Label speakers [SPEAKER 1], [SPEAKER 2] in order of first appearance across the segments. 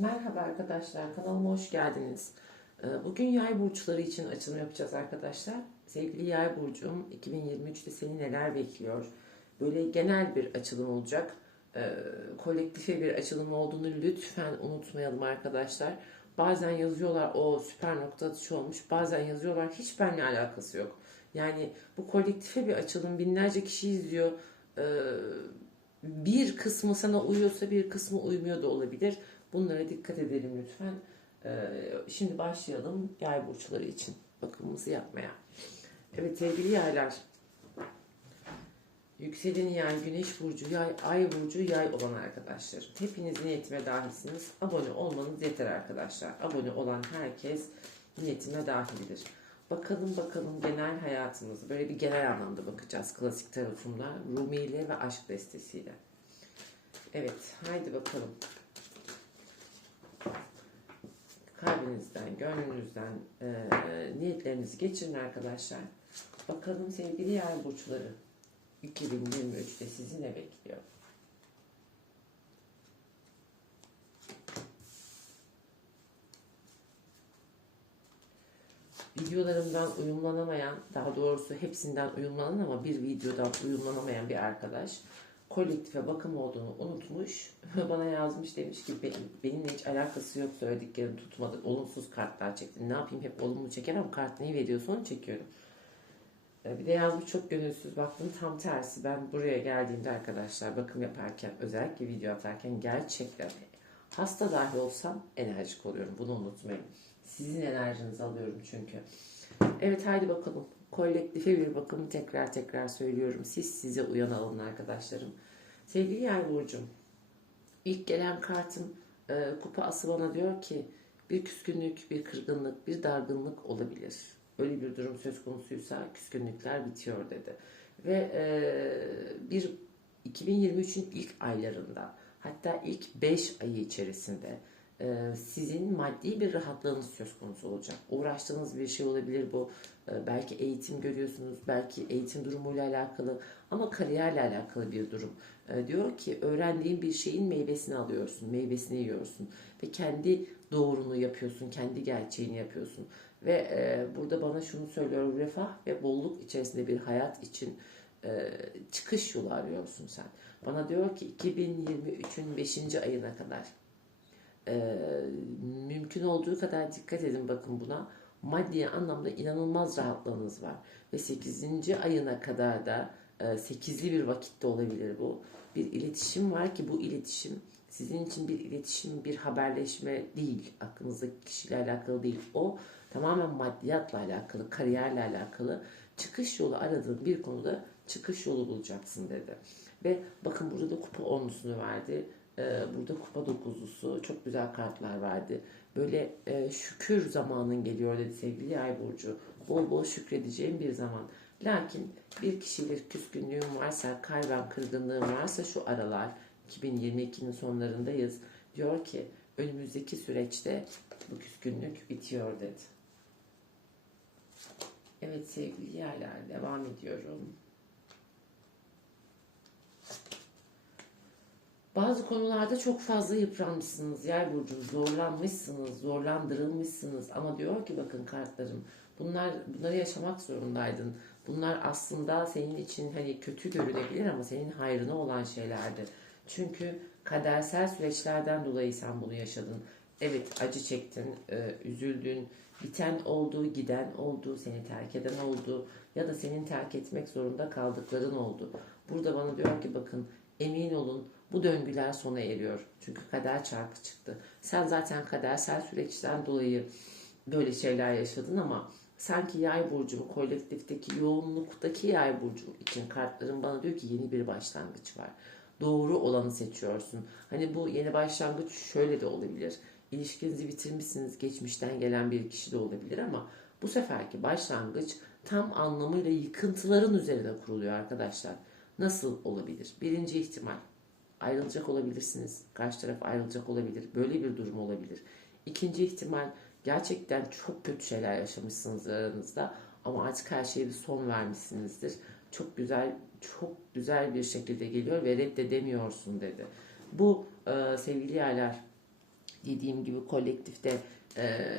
[SPEAKER 1] Merhaba arkadaşlar, kanalıma hoş geldiniz. Ee, Bugün yay burçları için açılım yapacağız arkadaşlar. Sevgili yay burcum, 2023'te seni neler bekliyor? Böyle genel bir açılım olacak. Ee, Kolektife bir açılım olduğunu lütfen unutmayalım arkadaşlar. Bazen yazıyorlar o süper nokta atışı olmuş, bazen yazıyorlar hiç benimle alakası yok. Yani bu kolektife bir açılım, binlerce kişi izliyor. Ee, bir kısmı sana uyuyorsa bir kısmı uymuyor da olabilir. Bunlara dikkat edelim lütfen. Ee, şimdi başlayalım yay burçları için bakımımızı yapmaya. Evet sevgili yaylar. Yükselen yay, güneş burcu, yay, ay burcu, yay olan arkadaşlar. Hepiniz niyetime dahilsiniz. Abone olmanız yeter arkadaşlar. Abone olan herkes niyetime dahildir. Bakalım bakalım genel hayatımız. Böyle bir genel anlamda bakacağız klasik tarafımda. Rumi ile ve aşk destesiyle. Evet haydi bakalım. kalbinizden, gönlünüzden e, niyetlerinizi geçirin arkadaşlar. Bakalım sevgili yay burçları 2023'te sizi ne bekliyor? Videolarımdan uyumlanamayan, daha doğrusu hepsinden uyumlanan ama bir videodan uyumlanamayan bir arkadaş kolektife bakım olduğunu unutmuş ve bana yazmış demiş ki benim, benimle hiç alakası yok söylediklerim tutmadı. Olumsuz kartlar çektim. Ne yapayım hep olumlu çekemem. Kart neyi veriyorsa onu çekiyorum. Bir de yazmış çok gönülsüz baktım tam tersi. Ben buraya geldiğimde arkadaşlar bakım yaparken özellikle video atarken gerçekten hasta dahi olsam enerjik oluyorum. Bunu unutmayın. Sizin enerjinizi alıyorum çünkü. Evet haydi bakalım. Kolektife bir bakımı tekrar tekrar söylüyorum. Siz size uyan alın arkadaşlarım. Sevgili Yay Burcu'm. ilk gelen kartım e, kupa ası bana diyor ki bir küskünlük, bir kırgınlık, bir dargınlık olabilir. Öyle bir durum söz konusuysa küskünlükler bitiyor dedi. Ve e, bir 2023'ün ilk aylarında hatta ilk 5 ayı içerisinde sizin maddi bir rahatlığınız söz konusu olacak. Uğraştığınız bir şey olabilir bu. E, belki eğitim görüyorsunuz, belki eğitim durumuyla alakalı ama kariyerle alakalı bir durum. E, diyor ki öğrendiğin bir şeyin meyvesini alıyorsun, meyvesini yiyorsun ve kendi doğrunu yapıyorsun, kendi gerçeğini yapıyorsun. Ve e, burada bana şunu söylüyor, refah ve bolluk içerisinde bir hayat için e, çıkış yolu arıyorsun sen. Bana diyor ki 2023'ün 5. ayına kadar e, mümkün olduğu kadar dikkat edin bakın buna. Maddi anlamda inanılmaz rahatlığınız var. Ve 8. ayına kadar da e, 8'li bir vakitte olabilir bu. Bir iletişim var ki bu iletişim sizin için bir iletişim, bir haberleşme değil. Aklınızdaki kişiyle alakalı değil. O tamamen maddiyatla alakalı, kariyerle alakalı. Çıkış yolu aradığın bir konuda çıkış yolu bulacaksın dedi. Ve bakın burada da kupa onlusunu verdi. Ee, burada kupa dokuzlusu çok güzel kartlar verdi. Böyle e, şükür zamanın geliyor dedi sevgili Yay Burcu. Bol bol şükredeceğim bir zaman. Lakin bir kişiyle küskünlüğün varsa, kalben kırgınlığın varsa şu aralar 2022'nin sonlarındayız. Diyor ki önümüzdeki süreçte bu küskünlük bitiyor dedi. Evet sevgili yerler devam ediyorum. Bazı konularda çok fazla yıpranmışsınız. Yay burcu zorlanmışsınız, zorlandırılmışsınız. Ama diyor ki bakın kartlarım bunlar bunları yaşamak zorundaydın. Bunlar aslında senin için hani kötü görünebilir ama senin hayrına olan şeylerdi. Çünkü kadersel süreçlerden dolayı sen bunu yaşadın. Evet acı çektin, e, üzüldün, biten oldu, giden oldu, seni terk eden oldu ya da senin terk etmek zorunda kaldıkların oldu. Burada bana diyor ki bakın emin olun bu döngüler sona eriyor. Çünkü kader çarkı çıktı. Sen zaten kadersel süreçten dolayı böyle şeyler yaşadın ama sanki yay burcum, kolektifteki yoğunluktaki yay burcum için kartların bana diyor ki yeni bir başlangıç var. Doğru olanı seçiyorsun. Hani bu yeni başlangıç şöyle de olabilir. İlişkinizi bitirmişsiniz, geçmişten gelen bir kişi de olabilir ama bu seferki başlangıç tam anlamıyla yıkıntıların üzerine kuruluyor arkadaşlar. Nasıl olabilir? Birinci ihtimal ayrılacak olabilirsiniz. Karşı taraf ayrılacak olabilir. Böyle bir durum olabilir. İkinci ihtimal gerçekten çok kötü şeyler yaşamışsınız aranızda ama artık her şeye bir son vermişsinizdir. Çok güzel, çok güzel bir şekilde geliyor ve reddedemiyorsun dedi. Bu e, sevgili yerler dediğim gibi kolektifte e,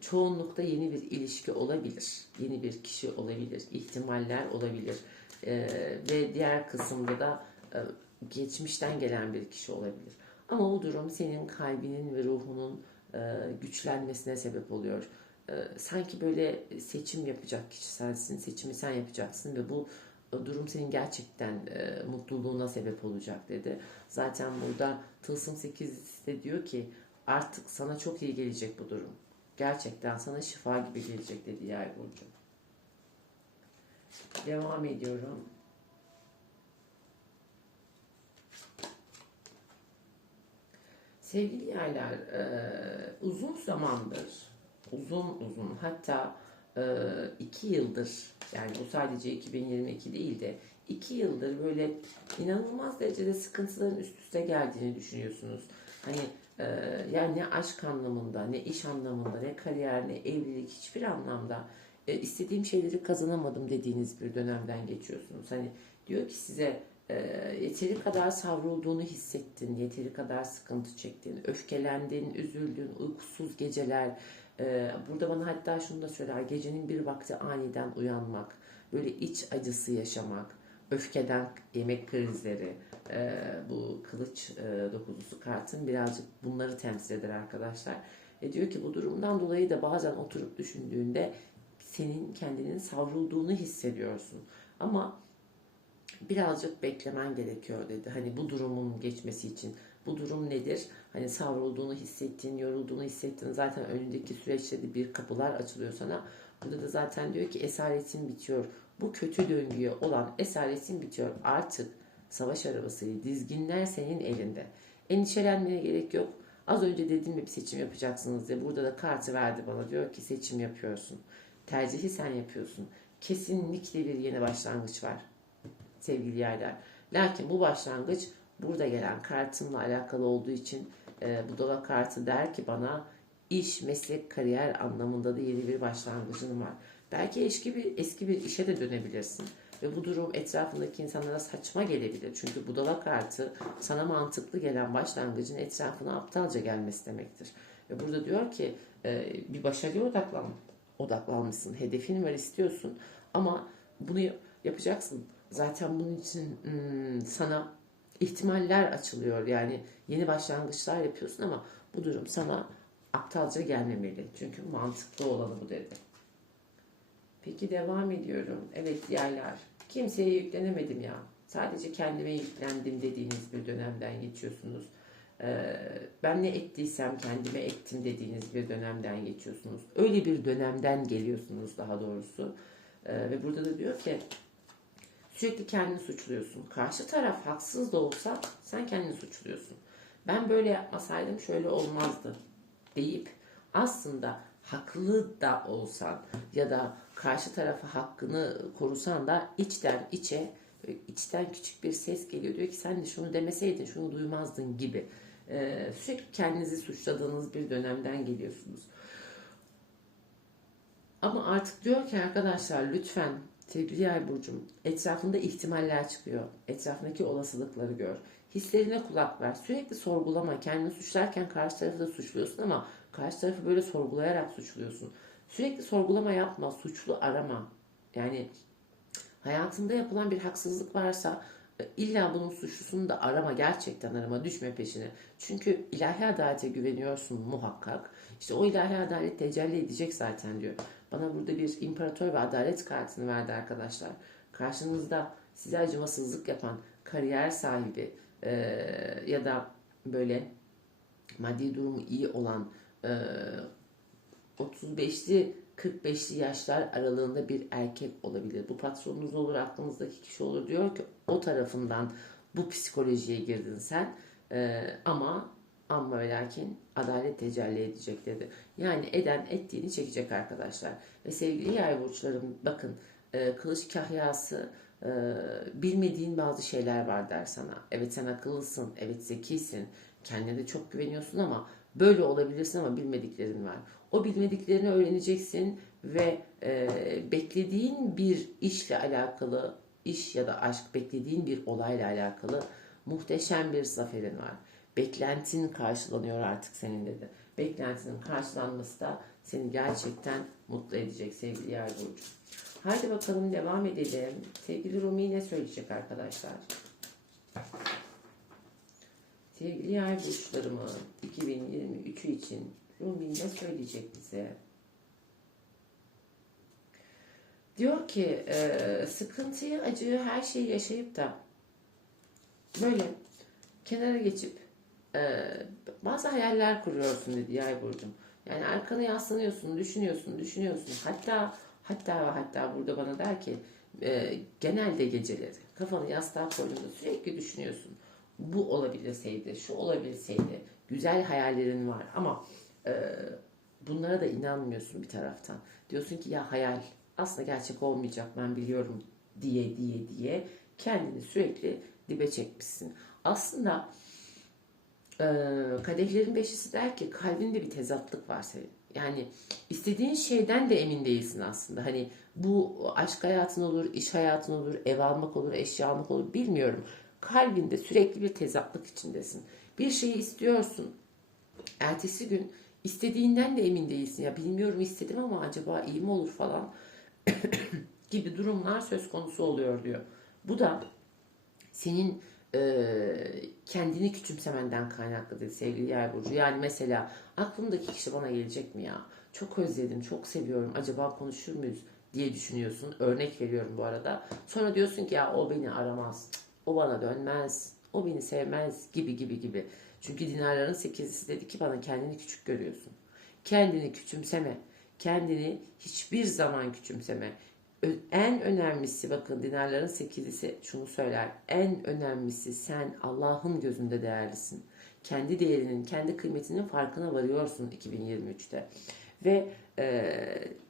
[SPEAKER 1] çoğunlukta yeni bir ilişki olabilir. Yeni bir kişi olabilir. ihtimaller olabilir. E, ve diğer kısımda da e, geçmişten gelen bir kişi olabilir. Ama o durum senin kalbinin ve ruhunun e, güçlenmesine sebep oluyor. E, sanki böyle seçim yapacak kişi sensin, seçimi sen yapacaksın ve bu o durum senin gerçekten e, mutluluğuna sebep olacak dedi. Zaten burada Tılsım 8 de diyor ki artık sana çok iyi gelecek bu durum. Gerçekten sana şifa gibi gelecek dedi Yay Burcu. Devam ediyorum. Sevgili yaylar, e, uzun zamandır, uzun uzun hatta e, iki yıldır, yani bu sadece 2022 değil de iki yıldır böyle inanılmaz derecede sıkıntıların üst üste geldiğini düşünüyorsunuz. Hani e, yani ne aşk anlamında, ne iş anlamında, ne kariyer, ne evlilik hiçbir anlamda e, istediğim şeyleri kazanamadım dediğiniz bir dönemden geçiyorsunuz. Hani diyor ki size e, yeteri kadar savrulduğunu hissettin, yeteri kadar sıkıntı çektin, öfkelendin, üzüldün, uykusuz geceler. E, burada bana hatta şunu da söyler, gecenin bir vakti aniden uyanmak, böyle iç acısı yaşamak, öfkeden yemek krizleri, e, bu kılıç e, dokuzusu kartın birazcık bunları temsil eder arkadaşlar. E, diyor ki bu durumdan dolayı da bazen oturup düşündüğünde senin kendinin savrulduğunu hissediyorsun. Ama birazcık beklemen gerekiyor dedi. Hani bu durumun geçmesi için. Bu durum nedir? Hani savrulduğunu hissettiğin, yorulduğunu hissettiğin zaten önündeki süreçte de bir kapılar açılıyor sana. Burada da zaten diyor ki esaretin bitiyor. Bu kötü döngüye olan esaretin bitiyor. Artık savaş arabası, dizginler senin elinde. Endişelenmeye gerek yok. Az önce dediğim bir seçim yapacaksınız diye. Burada da kartı verdi bana. Diyor ki seçim yapıyorsun. Tercihi sen yapıyorsun. Kesinlikle bir yeni başlangıç var sevgili yerler. Lakin bu başlangıç burada gelen kartımla alakalı olduğu için e, budala kartı der ki bana iş, meslek, kariyer anlamında da yeni bir başlangıcın var. Belki eski bir, eski bir işe de dönebilirsin. Ve bu durum etrafındaki insanlara saçma gelebilir. Çünkü budala kartı sana mantıklı gelen başlangıcın etrafına aptalca gelmesi demektir. Ve burada diyor ki e, bir başarıya odaklan, odaklanmışsın. Hedefin var istiyorsun ama bunu yapacaksın. Zaten bunun için hmm, sana ihtimaller açılıyor. Yani yeni başlangıçlar yapıyorsun ama bu durum sana aptalca gelmemeli. Çünkü mantıklı olanı bu dedi. Peki devam ediyorum. Evet yaylar. Kimseye yüklenemedim ya. Sadece kendime yüklendim dediğiniz bir dönemden geçiyorsunuz. Ee, ben ne ettiysem kendime ettim dediğiniz bir dönemden geçiyorsunuz. Öyle bir dönemden geliyorsunuz daha doğrusu. Ee, ve burada da diyor ki sürekli kendini suçluyorsun. Karşı taraf haksız da olsa sen kendini suçluyorsun. Ben böyle yapmasaydım şöyle olmazdı deyip aslında haklı da olsan ya da karşı tarafa hakkını korusan da içten içe içten küçük bir ses geliyor. Diyor ki sen de şunu demeseydin şunu duymazdın gibi. Ee, sürekli kendinizi suçladığınız bir dönemden geliyorsunuz. Ama artık diyor ki arkadaşlar lütfen sevgili yay burcum etrafında ihtimaller çıkıyor. Etrafındaki olasılıkları gör. Hislerine kulak ver. Sürekli sorgulama. Kendini suçlarken karşı tarafı da suçluyorsun ama karşı tarafı böyle sorgulayarak suçluyorsun. Sürekli sorgulama yapma. Suçlu arama. Yani hayatında yapılan bir haksızlık varsa illa bunun suçlusunu da arama. Gerçekten arama. Düşme peşine. Çünkü ilahi adalete güveniyorsun muhakkak. İşte o ilahi adalet tecelli edecek zaten diyor. Bana burada bir imparator ve adalet kartını verdi arkadaşlar. Karşınızda size acımasızlık yapan kariyer sahibi e, ya da böyle maddi durumu iyi olan e, 35'li 45'li yaşlar aralığında bir erkek olabilir. Bu patronunuz olur, aklınızdaki kişi olur. Diyor ki o tarafından bu psikolojiye girdin sen. E, ama ama ve lakin adalet tecelli edecek dedi. Yani eden ettiğini çekecek arkadaşlar. Ve sevgili yay burçlarım bakın e, kılıç kahyası e, bilmediğin bazı şeyler var der sana. Evet sen akıllısın, evet zekisin, kendine çok güveniyorsun ama böyle olabilirsin ama bilmediklerin var. O bilmediklerini öğreneceksin ve e, beklediğin bir işle alakalı, iş ya da aşk beklediğin bir olayla alakalı muhteşem bir zaferin var. Beklentin karşılanıyor artık senin dedi. Beklentinin karşılanması da seni gerçekten mutlu edecek sevgili Yay burcu. Haydi bakalım devam edelim. Sevgili Rumi ne söyleyecek arkadaşlar? Sevgili yay burçlarımı 2023 için Rumi ne söyleyecek bize? Diyor ki e, sıkıntıyı, acıyı, her şeyi yaşayıp da böyle kenara geçip e, bazı hayaller kuruyorsun dedi yay burcum. Yani arkana yaslanıyorsun, düşünüyorsun, düşünüyorsun. Hatta hatta ve hatta burada bana der ki e, genelde geceleri kafanı yastığa koyduğunda sürekli düşünüyorsun. Bu olabilseydi, şu olabilseydi. Güzel hayallerin var ama e, bunlara da inanmıyorsun bir taraftan. Diyorsun ki ya hayal aslında gerçek olmayacak ben biliyorum diye diye diye kendini sürekli dibe çekmişsin. Aslında e, kadehlerin beşisi der ki kalbinde bir tezatlık var senin. Yani istediğin şeyden de emin değilsin aslında. Hani bu aşk hayatın olur, iş hayatın olur, ev almak olur, eşya almak olur bilmiyorum. Kalbinde sürekli bir tezatlık içindesin. Bir şeyi istiyorsun. Ertesi gün istediğinden de emin değilsin. Ya bilmiyorum istedim ama acaba iyi mi olur falan gibi durumlar söz konusu oluyor diyor. Bu da senin e, kendini küçümsemenden kaynaklı dedi sevgili Yay Burcu. Yani mesela aklımdaki kişi bana gelecek mi ya? Çok özledim, çok seviyorum. Acaba konuşur muyuz diye düşünüyorsun. Örnek veriyorum bu arada. Sonra diyorsun ki ya o beni aramaz. O bana dönmez. O beni sevmez gibi gibi gibi. Çünkü dinarların sekizisi dedi ki bana kendini küçük görüyorsun. Kendini küçümseme. Kendini hiçbir zaman küçümseme. En önemlisi bakın dinarların sekizisi şunu söyler. En önemlisi sen Allah'ın gözünde değerlisin. Kendi değerinin, kendi kıymetinin farkına varıyorsun 2023'te. Ve e,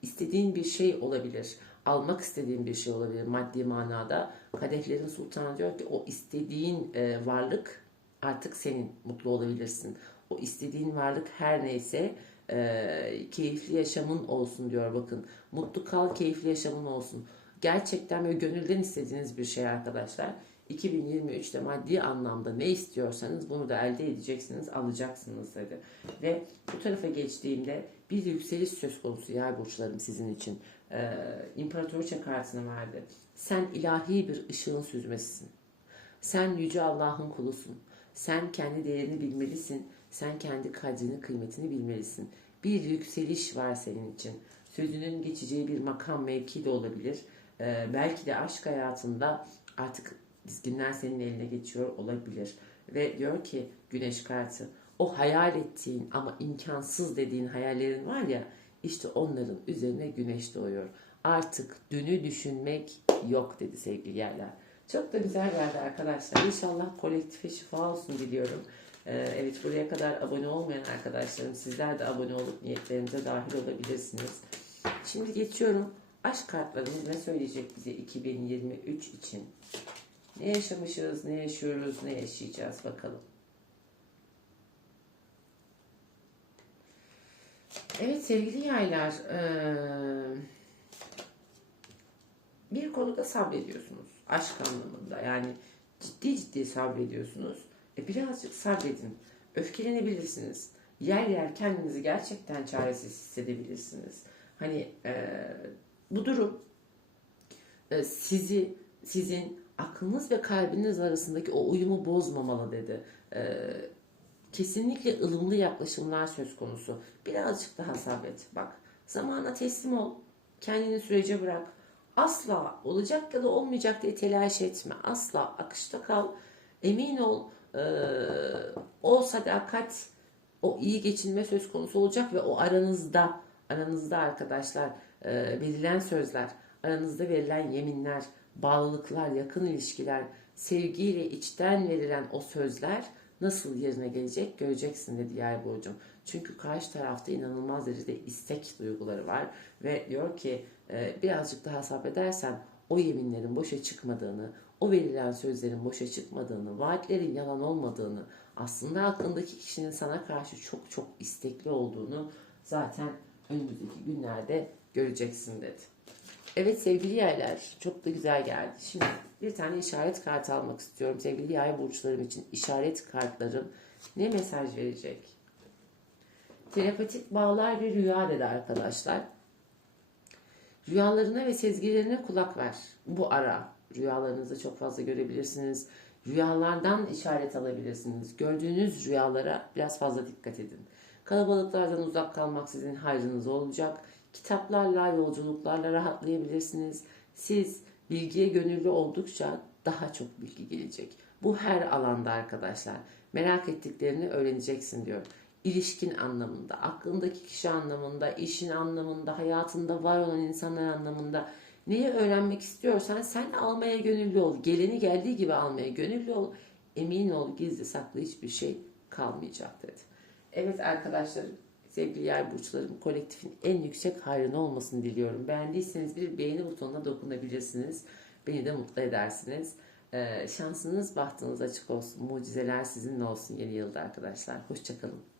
[SPEAKER 1] istediğin bir şey olabilir. Almak istediğin bir şey olabilir maddi manada. Kadehlerin sultanı diyor ki o istediğin e, varlık artık senin mutlu olabilirsin. O istediğin varlık her neyse e, keyifli yaşamın olsun diyor bakın. Mutlu kal, keyifli yaşamın olsun. Gerçekten böyle gönülden istediğiniz bir şey arkadaşlar. 2023'te maddi anlamda ne istiyorsanız bunu da elde edeceksiniz, alacaksınız dedi. Ve bu tarafa geçtiğimde bir yükseliş söz konusu yay burçlarım sizin için. Ee, İmparatoriçe kartını verdi. Sen ilahi bir ışığın süzmesisin. Sen yüce Allah'ın kulusun. Sen kendi değerini bilmelisin. Sen kendi kadrini, kıymetini bilmelisin. Bir yükseliş var senin için. Sözünün geçeceği bir makam, mevki de olabilir. Ee, belki de aşk hayatında artık dizginler senin eline geçiyor olabilir. Ve diyor ki güneş kartı o hayal ettiğin ama imkansız dediğin hayallerin var ya işte onların üzerine güneş doğuyor. Artık dünü düşünmek yok dedi sevgili yerler. Çok da güzel geldi arkadaşlar. İnşallah kolektife şifa olsun diliyorum. Ee, evet buraya kadar abone olmayan arkadaşlarım sizler de abone olup niyetlerinize dahil olabilirsiniz. Şimdi geçiyorum. Aşk kartlarımız ne söyleyecek bize 2023 için? Ne yaşamışız, ne yaşıyoruz, ne yaşayacağız bakalım. Evet sevgili yaylar, bir konuda sabrediyorsunuz. Aşk anlamında yani ciddi ciddi sabrediyorsunuz. E birazcık sabredin. Öfkelenebilirsiniz. Yer yer kendinizi gerçekten çaresiz hissedebilirsiniz. Hani eee, bu durum e, sizi sizin aklınız ve kalbiniz arasındaki o uyumu bozmamalı dedi. E, kesinlikle ılımlı yaklaşımlar söz konusu. Birazcık daha sabret. Bak zamana teslim ol. Kendini sürece bırak. Asla olacak ya da olmayacak diye telaş etme. Asla akışta kal. Emin ol e, o sadakat, o iyi geçinme söz konusu olacak ve o aranızda, aranızda arkadaşlar e, verilen sözler, aranızda verilen yeminler, bağlılıklar, yakın ilişkiler, sevgiyle içten verilen o sözler nasıl yerine gelecek göreceksin dedi Yay Burcu'm. Çünkü karşı tarafta inanılmaz derecede istek duyguları var ve diyor ki e, birazcık daha sabredersen o yeminlerin boşa çıkmadığını, o verilen sözlerin boşa çıkmadığını, vaatlerin yalan olmadığını, aslında aklındaki kişinin sana karşı çok çok istekli olduğunu zaten önümüzdeki günlerde göreceksin dedi. Evet sevgili yaylar çok da güzel geldi. Şimdi bir tane işaret kartı almak istiyorum sevgili yay burçlarım için. işaret kartlarım Ne mesaj verecek? Telepatik bağlar ve rüya dedi arkadaşlar. Rüyalarına ve sezgilerine kulak ver. Bu ara rüyalarınızı çok fazla görebilirsiniz. Rüyalardan işaret alabilirsiniz. Gördüğünüz rüyalara biraz fazla dikkat edin. Kalabalıklardan uzak kalmak sizin hayrınız olacak. Kitaplarla, yolculuklarla rahatlayabilirsiniz. Siz bilgiye gönüllü oldukça daha çok bilgi gelecek. Bu her alanda arkadaşlar. Merak ettiklerini öğreneceksin diyor. İlişkin anlamında, aklındaki kişi anlamında, işin anlamında, hayatında var olan insanlar anlamında neyi öğrenmek istiyorsan sen almaya gönüllü ol. Geleni geldiği gibi almaya gönüllü ol. Emin ol gizli saklı hiçbir şey kalmayacak dedi. Evet arkadaşlar sevgili yay burçlarım kolektifin en yüksek hayrını olmasını diliyorum. Beğendiyseniz bir beğeni butonuna dokunabilirsiniz. Beni de mutlu edersiniz. Ee, şansınız bahtınız açık olsun. Mucizeler sizinle olsun yeni yılda arkadaşlar. Hoşçakalın.